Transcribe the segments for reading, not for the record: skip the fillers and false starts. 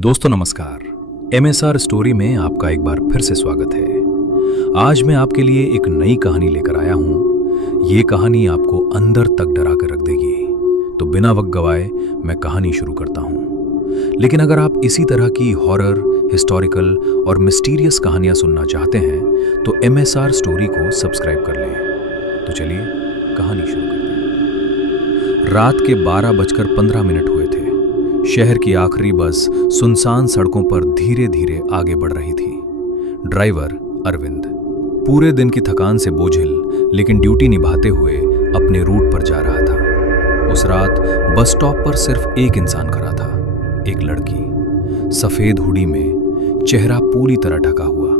दोस्तों नमस्कार। MSR story में आपका एक बार फिर से स्वागत है। आज मैं आपके लिए एक नई कहानी लेकर आया हूँ। ये कहानी आपको अंदर तक डरा कर रख देगी। तो बिना वक्त गवाए मैं कहानी शुरू करता हूँ। लेकिन अगर आप इसी तरह की हॉरर, हिस्टोरिकल और मिस्टीरियस कहानियाँ सुनना चाहते हैं तो MSR स्टोरी को सब्सक्राइब कर लें। तो चलिए कहानी शुरू करते हैं। रात के 12:15 हुए थे। शहर की आखिरी बस सुनसान सड़कों पर धीरे धीरे आगे बढ़ रही थी। ड्राइवर अरविंद पूरे दिन की थकान से बोझिल लेकिन ड्यूटी निभाते हुए अपने रूट पर जा रहा था। उस रात बस स्टॉप पर सिर्फ एक इंसान खड़ा था, एक लड़की, सफेद हुडी में, चेहरा पूरी तरह ढका हुआ।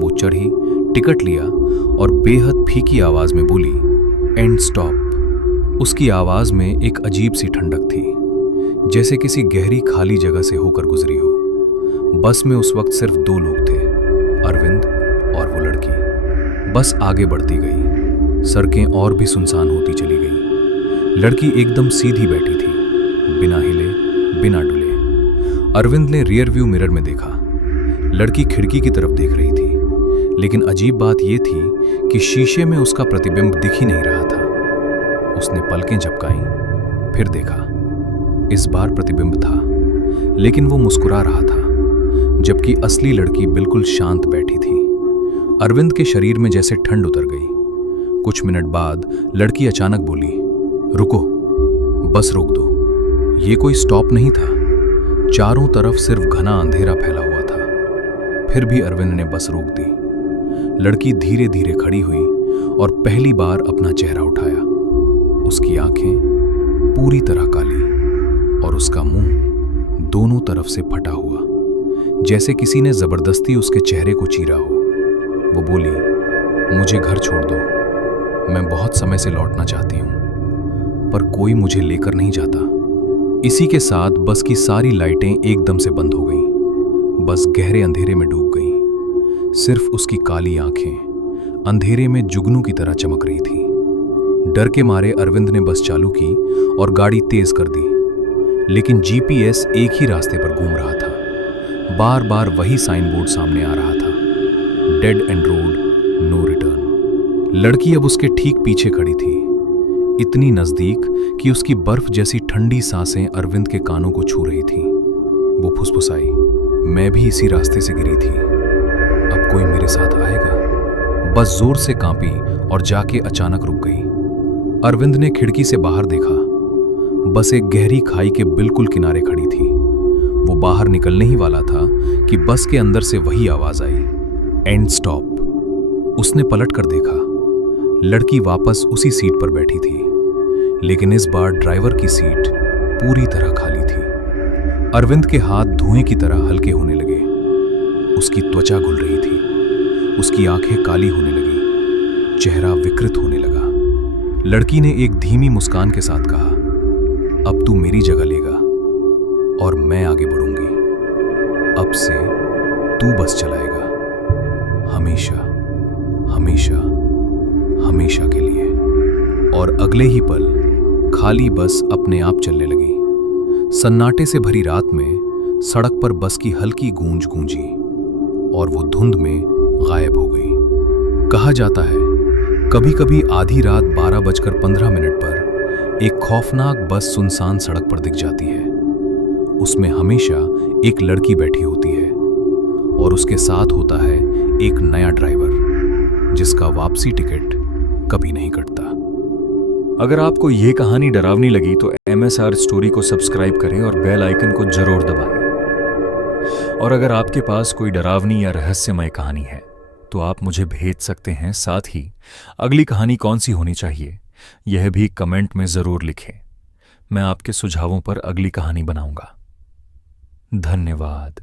वो चढ़ी, टिकट लिया और बेहद फीकी आवाज में बोली, एंड स्टॉप। उसकी आवाज में एक अजीब सी ठंडक थी, जैसे किसी गहरी खाली जगह से होकर गुजरी हो। बस में उस वक्त सिर्फ दो लोग थे, अरविंद और वो लड़की। बस आगे बढ़ती गई, सड़कें और भी सुनसान होती चली गई। लड़की एकदम सीधी बैठी थी, बिना हिले, बिना डुले। अरविंद ने रियर व्यू मिरर में देखा। लड़की खिड़की की तरफ देख रही थी, लेकिन अजीब बात यह थी कि शीशे में उसका प्रतिबिंब दिख ही नहीं रहा था। उसने पलकें झपकाईं, फिर देखा। इस बार प्रतिबिंब था, लेकिन वो मुस्कुरा रहा था, जबकि असली लड़की बिल्कुल शांत बैठी थी। अरविंद के शरीर में जैसे ठंड उतर गई। कुछ मिनट बाद लड़की अचानक बोली, रुको, बस रोक दो। ये कोई स्टॉप नहीं था। चारों तरफ सिर्फ घना अंधेरा फैला हुआ था। फिर भी अरविंद ने बस रोक दी। लड़की धीरे धीरे खड़ी हुई और पहली बार अपना चेहरा उठाया। उसकी आंखें पूरी तरह काली और उसका मुंह दोनों तरफ से फटा हुआ, जैसे किसी ने जबरदस्ती उसके चेहरे को चीरा हो। वो बोली, मुझे घर छोड़ दो, मैं बहुत समय से लौटना चाहती हूँ, पर कोई मुझे लेकर नहीं जाता। इसी के साथ बस की सारी लाइटें एकदम से बंद हो गईं। बस गहरे अंधेरे में डूब गई। सिर्फ उसकी काली आंखें अंधेरे में जुगनू की तरह चमक रही थी। डर के मारे अरविंद ने बस चालू की और गाड़ी तेज कर दी, लेकिन GPS एक ही रास्ते पर घूम रहा था। बार बार वही साइन बोर्ड सामने आ रहा था, dead end road, no return. लड़की अब उसके ठीक पीछे खड़ी थी, इतनी नजदीक कि उसकी बर्फ जैसी ठंडी सांसें अरविंद के कानों को छू रही थी। वो फुसफुसाई, मैं भी इसी रास्ते से गिरी थी, अब कोई मेरे साथ आएगा। बस जोर से कांपी और जाके अचानक रुक गई। अरविंद ने खिड़की से बाहर देखा। बस एक गहरी खाई के बिल्कुल किनारे खड़ी थी। वो बाहर निकलने ही वाला था कि बस के अंदर से वही आवाज आई, एंड स्टॉप। उसने पलट कर देखा। लड़की वापस उसी सीट पर बैठी थी, लेकिन इस बार ड्राइवर की सीट पूरी तरह खाली थी। अरविंद के हाथ धुएं की तरह हल्के होने लगे। उसकी त्वचा घुल रही थी, उसकी आंखें काली होने लगी, चेहरा विकृत होने लगा। लड़की ने एक धीमी मुस्कान के साथ कहा, अब तू मेरी जगह लेगा और मैं आगे बढ़ूंगी। अब से तू बस चलाएगा, हमेशा हमेशा हमेशा के लिए। और अगले ही पल खाली बस अपने आप चलने लगी। सन्नाटे से भरी रात में सड़क पर बस की हल्की गूंज गूंजी और वो धुंध में गायब हो गई। कहा जाता है, कभी कभी आधी रात 12:15 पर एक खौफनाक बस सुनसान सड़क पर दिख जाती है। उसमें हमेशा एक लड़की बैठी होती है और उसके साथ होता है एक नया ड्राइवर, जिसका वापसी टिकट कभी नहीं कटता। अगर आपको ये कहानी डरावनी लगी तो MSR स्टोरी को सब्सक्राइब करें और बेल आइकन को जरूर दबाएं। और अगर आपके पास कोई डरावनी या रहस्यमय कहानी है तो आप मुझे भेज सकते हैं। साथ ही अगली कहानी कौन सी होनी चाहिए यह भी कमेंट में जरूर लिखें। मैं आपके सुझावों पर अगली कहानी बनाऊंगा। धन्यवाद।